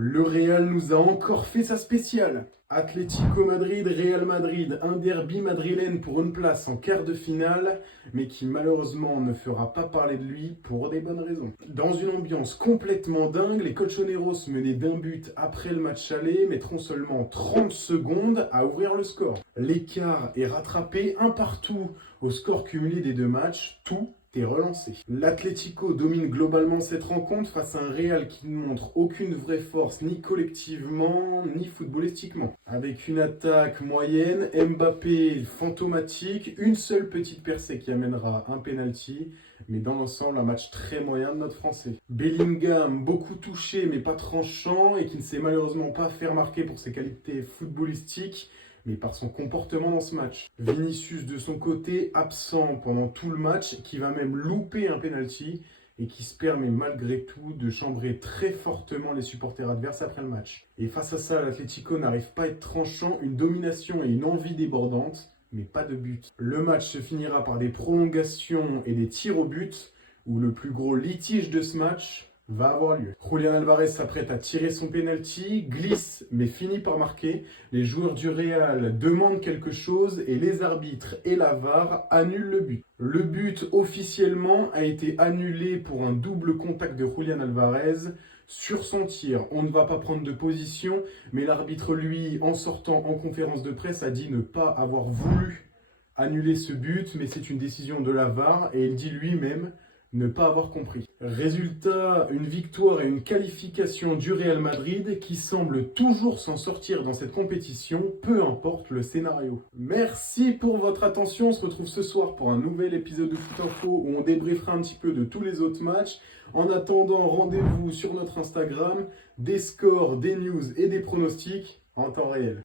Le Real nous a encore fait sa spéciale. Atlético Madrid, Real Madrid, un derby madrilène pour une place en quart de finale, mais qui malheureusement ne fera pas parler de lui pour des bonnes raisons. Dans une ambiance complètement dingue, les Colchoneros menés d'un but après le match aller mettront seulement 30 secondes à ouvrir le score. L'écart est rattrapé un partout au score cumulé des deux matchs, tout est relancé. L'Atlético domine globalement cette rencontre face à un Real qui ne montre aucune vraie force ni collectivement ni footballistiquement. Avec une attaque moyenne, Mbappé fantomatique, une seule petite percée qui amènera un penalty, mais dans l'ensemble un match très moyen de notre français. Bellingham, beaucoup touché mais pas tranchant et qui ne sait malheureusement pas faire marquer pour ses qualités footballistiques, mais par son comportement dans ce match. Vinicius de son côté, absent pendant tout le match, qui va même louper un penalty et qui se permet malgré tout de chambrer très fortement les supporters adverses après le match. Et face à ça, l'Atlético n'arrive pas à être tranchant, une domination et une envie débordante, mais pas de but. Le match se finira par des prolongations et des tirs au but, où le plus gros litige de ce match va avoir lieu. Julián Álvarez s'apprête à tirer son penalty, glisse mais finit par marquer. Les joueurs du Real demandent quelque chose et les arbitres et la VAR annulent le but. Le but officiellement a été annulé pour un double contact de Julián Álvarez sur son tir. On ne va pas prendre de position, mais l'arbitre lui, en sortant en conférence de presse, a dit ne pas avoir voulu annuler ce but, mais c'est une décision de la VAR et il dit lui-même ne pas avoir compris. Résultat, une victoire et une qualification du Real Madrid qui semble toujours s'en sortir dans cette compétition, peu importe le scénario. Merci pour votre attention, on se retrouve ce soir pour un nouvel épisode de Foot Info où on débriefera un petit peu de tous les autres matchs. En attendant, rendez-vous sur notre Instagram, des scores, des news et des pronostics en temps réel.